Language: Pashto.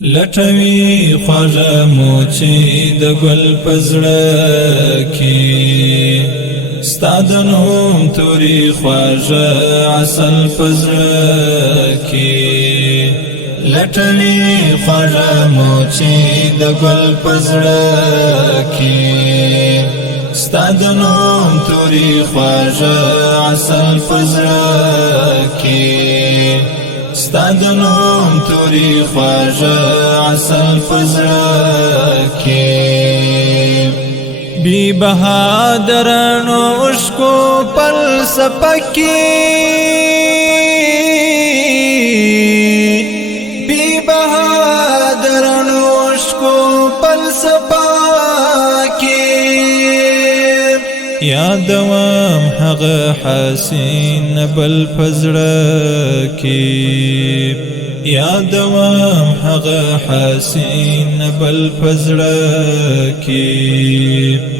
لټوي خواږه موچي د ګل پزړه کې ستا د نوم توري خواږه عسل پزړه کې لټوي خواږه موچي د ګل پزړه کې ستا د نوم توري خواږه عسل پزړه کې ستا د نوم توري خواږه عسل پزړه کې بی بهادرانو عشقو فلسفه کې بی بهادرانو عشقو فلسفه کې یادوم هغه حسین بل پزړه کې یادوم هغه حسین بل پزړه کې